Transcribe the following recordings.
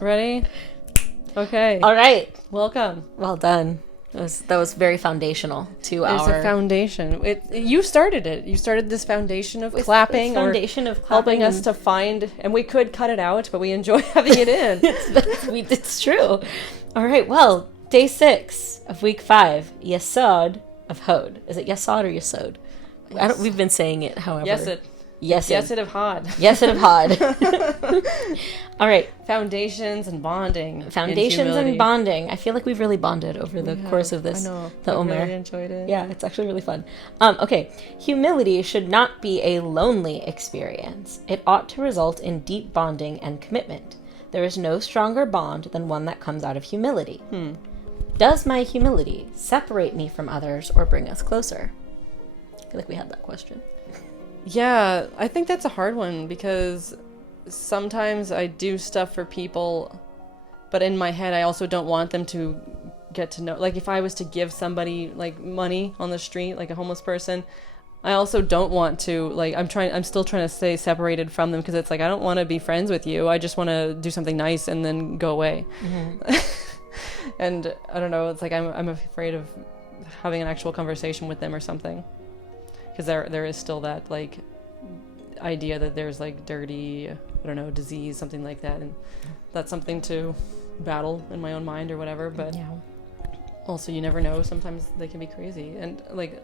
Ready? Okay. All right. Welcome. Well done. That was very foundational to It's our a foundation. You started it. You started this foundation of It's clapping, foundation of helping clapping us to find. And we could cut it out, but we enjoy having it in. It's true. All right. Well, day 6 of week 5, Yesod of Hod. Is it Yesod or Yesod? We've been saying it, however. Yesod of Hod. Yesod of Hod. All right. Foundations and bonding. Foundations and bonding. I feel like we've really bonded over the course of this. I know. The Omer. I really enjoyed it. Yeah, it's actually really fun. Okay. Humility should not be a lonely experience. It ought to result in deep bonding and commitment. There is no stronger bond than one that comes out of humility. Does my humility separate me from others or bring us closer? I feel like we had that question. Yeah, I think that's a hard one because sometimes I do stuff for people, but in my head I also don't want them to get to know. Like if I was to give somebody like money on the street, like a homeless person, I also don't want to, like, I'm still trying to stay separated from them because it's like I don't want to be friends with you. I just want to do something nice and then go away. And I don't know, it's like I'm afraid of having an actual conversation with them or something. Because there is still that, like, idea that there's, like, dirty, I don't know, disease, something like that. And that's something to battle in my own mind or whatever. But also, you never know. Sometimes they can be crazy. And, like,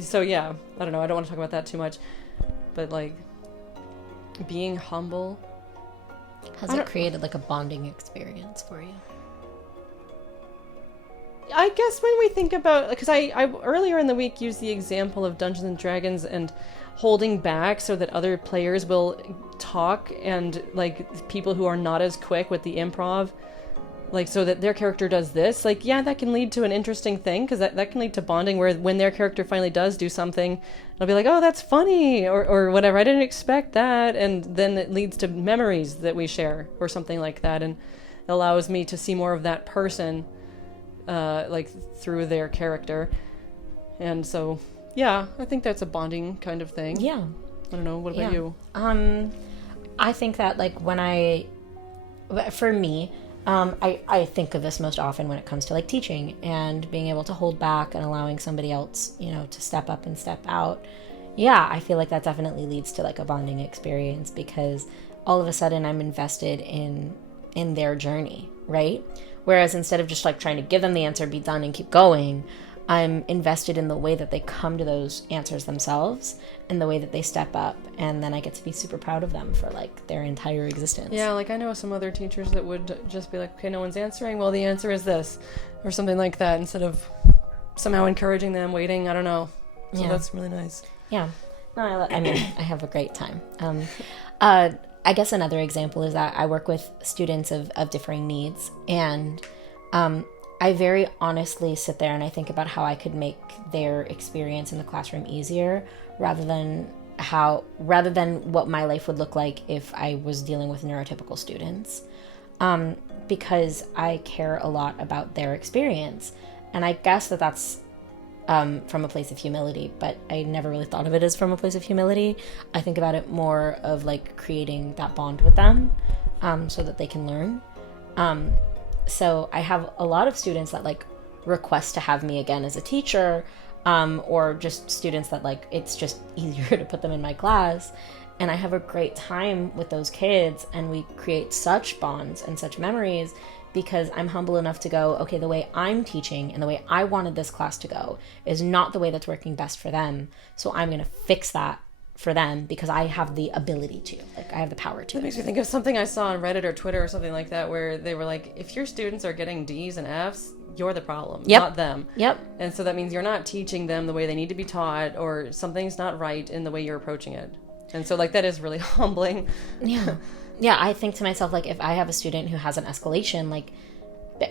so, yeah, I don't know. I don't want to talk about that too much. But, like, being humble. Has it created, like, a bonding experience for you? I guess when we think about, because I earlier in the week used the example of Dungeons and Dragons and holding back so that other players will talk and like people who are not as quick with the improv, like so that their character does this, like yeah, that can lead to an interesting thing because that can lead to bonding where when their character finally does do something, I'll be like, oh, that's funny or whatever, I didn't expect that, and then it leads to memories that we share or something like that, and it allows me to see more of that person like through their character. And so yeah, I think that's a bonding kind of thing. Yeah. I don't know, what about you? I think that like for me, I think of this most often when it comes to like teaching and being able to hold back and allowing somebody else, you know, to step up and step out. Yeah, I feel like that definitely leads to like a bonding experience because all of a sudden I'm invested in their journey, right? Whereas instead of just like trying to give them the answer, be done and keep going, I'm invested in the way that they come to those answers themselves and the way that they step up. And then I get to be super proud of them for like their entire existence. Yeah, like I know some other teachers that would just be like, okay, no one's answering. Well, the answer is this or something like that instead of somehow encouraging them, waiting. I don't know. So that's really nice. Yeah. No, I mean, I have a great time. I guess another example is that I work with students of differing needs, and I very honestly sit there and I think about how I could make their experience in the classroom easier rather than what my life would look like if I was dealing with neurotypical students, because I care a lot about their experience. And I guess that's from a place of humility, but I never really thought of it as from a place of humility. I think about it more of like creating that bond with them so that they can learn. So I have a lot of students that like request to have me again as a teacher, or just students that like it's just easier to put them in my class. And I have a great time with those kids and we create such bonds and such memories because I'm humble enough to go, okay, the way I'm teaching and the way I wanted this class to go is not the way that's working best for them. So I'm going to fix that for them because I have the ability to, like I have the power to. That makes me think of something I saw on Reddit or Twitter or something like that where they were like, if your students are getting D's and F's, you're the problem, not them. Yep. And so that means you're not teaching them the way they need to be taught or something's not right in the way you're approaching it. And so like that is really humbling. Yeah. Yeah, I think to myself, like, if I have a student who has an escalation, like,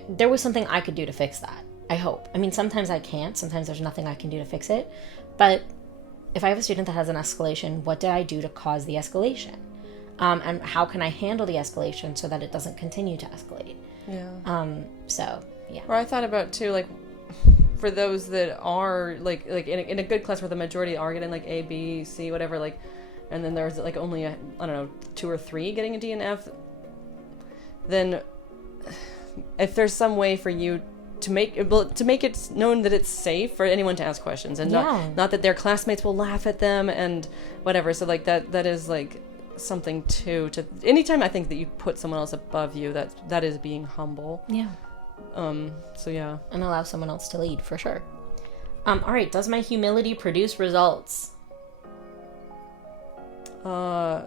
there was something I could do to fix that, I hope. I mean, sometimes I can't. Sometimes there's nothing I can do to fix it. But if I have a student that has an escalation, what did I do to cause the escalation? And how can I handle the escalation so that it doesn't continue to escalate? Yeah. So, yeah. Or I thought about, too, like, for those that are, like in a good class where the majority are getting, like, A, B, C, whatever, like, and then there's like only, I don't know, 2 or 3 getting a D and F, then if there's some way for you to make it known that it's safe for anyone to ask questions, and not that their classmates will laugh at them and whatever. So like that is like something to anytime I think that you put someone else above you, that is being humble. Yeah. So yeah. And allow someone else to lead, for sure. All right, does my humility produce results? Yeah.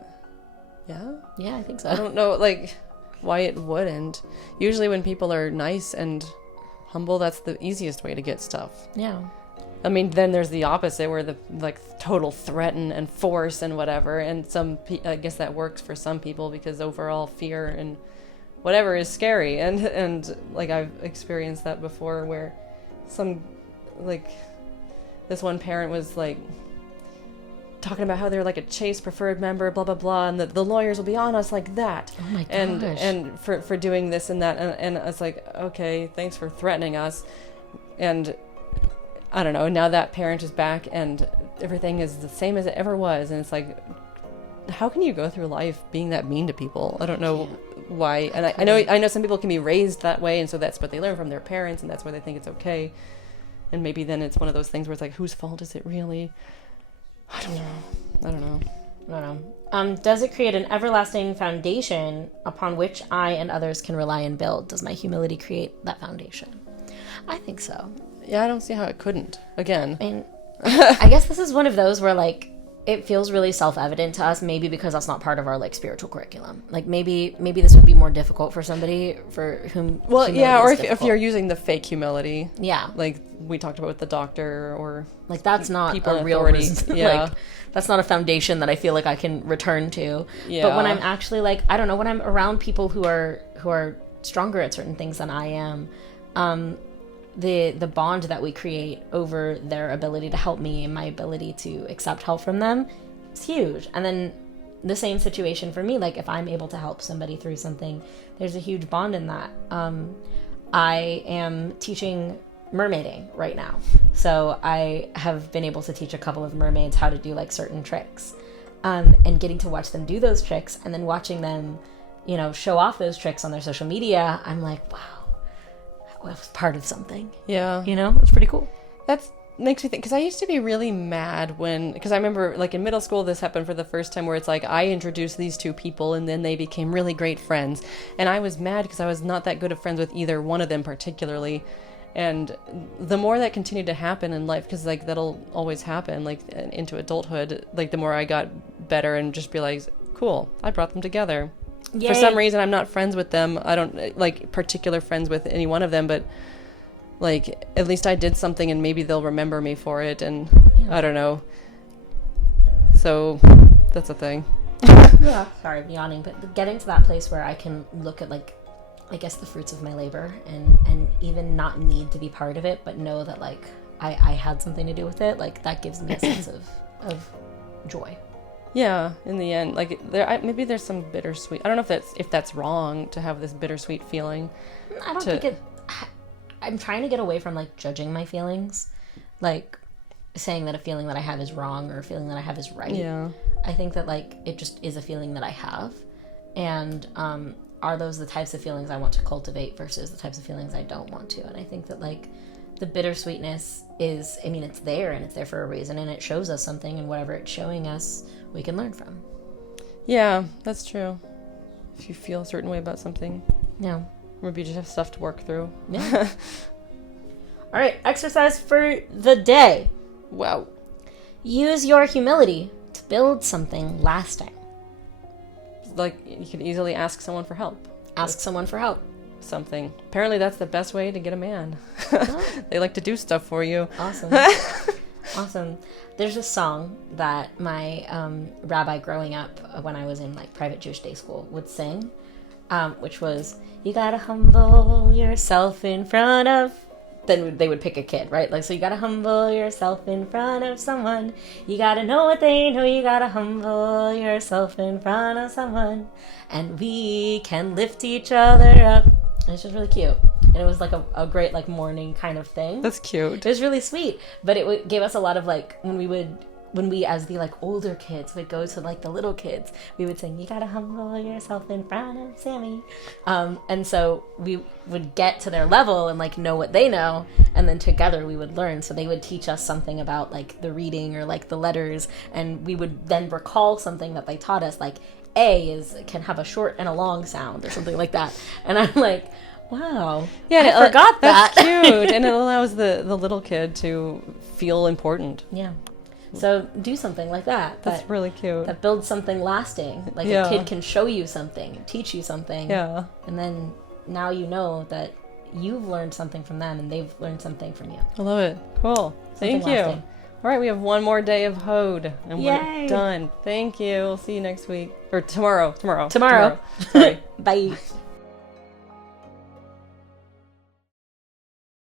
Yeah, I think so. I don't know like why it wouldn't. Usually when people are nice and humble, that's the easiest way to get stuff. Yeah. I mean, then there's the opposite where the like total threaten and force and whatever, and I guess that works for some people because overall fear and whatever is scary, and like I've experienced that before where some like this one parent was like talking about how they're like a Chase preferred member, blah blah blah, and the lawyers will be on us like that. Oh my gosh. And for doing this and that, and I was like, okay, thanks for threatening us. And I don't know, now that parent is back and everything is the same as it ever was, and it's like, how can you go through life being that mean to people? I don't know why. And I know some people can be raised that way, and so that's what they learn from their parents, and that's why they think it's okay. And maybe then it's one of those things where it's like, whose fault is it really? I don't know. Does it create an everlasting foundation upon which I and others can rely and build? Does my humility create that foundation? I think so. Yeah, I don't see how it couldn't. Again. I mean, I guess this is one of those where, like, it feels really self-evident to us, maybe because that's not part of our, like, spiritual curriculum. Like, maybe this would be more difficult for somebody for whom... Well, yeah, or if you're using the fake humility. Yeah. Like we talked about with the doctor, or... Like, that's not people a real reason. Yeah. Like, that's not a foundation that I feel like I can return to. Yeah. But when I'm actually, like, I don't know, when I'm around people who are stronger at certain things than I am, the bond that we create over their ability to help me and my ability to accept help from them is huge. And then the same situation for me, like if I'm able to help somebody through something, there's a huge bond in that. I am teaching mermaiding right now, so I have been able to teach a couple of mermaids how to do like certain tricks, and getting to watch them do those tricks and then watching them, you know, show off those tricks on their social media, I'm like, wow, I was part of something. Yeah. You know, it's pretty cool. That makes me think, because I used to be really mad because I remember like in middle school this happened for the first time where it's like I introduced these two people and then they became really great friends, and I was mad because I was not that good of friends with either one of them particularly. And the more that continued to happen in life, because like that'll always happen like into adulthood, like the more I got better and just realized, cool, I brought them together. Yay. For some reason I'm not friends with them. I don't like particular friends with any one of them, but like at least I did something and maybe they'll remember me for it, and I don't know. So that's a thing. Yeah. Sorry, I'm yawning, but getting to that place where I can look at like, I guess, the fruits of my labor and even not need to be part of it, but know that like I had something to do with it, like that gives me a sense of joy. Yeah, in the end, like maybe there's some bittersweet. I don't know if that's wrong to have this bittersweet feeling. I don't think it. I'm trying to get away from like judging my feelings, like saying that a feeling that I have is wrong or a feeling that I have is right. Yeah. I think that like it just is a feeling that I have, and are those the types of feelings I want to cultivate versus the types of feelings I don't want to? And I think that like the bittersweetness is, I mean, it's there and it's there for a reason, and it shows us something, and whatever it's showing us, we can learn from. Yeah, that's true. If you feel a certain way about something. Yeah. Maybe you just have stuff to work through. Yeah. All right, exercise for the day. Wow. Use your humility to build something lasting. Like, you could easily ask someone for help. Ask someone for help. Something. Apparently that's the best way to get a man. Oh. They like to do stuff for you. Awesome. Awesome. There's a song that my rabbi growing up when I was in like private Jewish day school would sing, which was, you gotta humble yourself in front of... Then they would pick a kid, right? Like, so you gotta humble yourself in front of someone. You gotta know what they know. You gotta humble yourself in front of someone. And we can lift each other up. And it's just really cute. And it was like a great like morning kind of thing. That's cute. It was really sweet. But it gave us a lot of like, when we would when we, as the like older kids, would go to like the little kids, we would sing, "You gotta humble yourself in front of Sammy," and so we would get to their level and like know what they know, and then together we would learn. So they would teach us something about like the reading or like the letters, and we would then recall something that they taught us, like A can have a short and a long sound or something like that. And I'm like, wow, yeah, I forgot that. That's cute, and it allows the little kid to feel important. Yeah. So do something like that. That's really cute. That builds something lasting. Like a kid can show you something, teach you something. Yeah. And then now you know that you've learned something from them and they've learned something from you. I love it. Cool. Thank you. Lasting. All right, we have one more day of Hod, and we're done. Thank you. We'll see you next week. Or tomorrow. Sorry. Bye.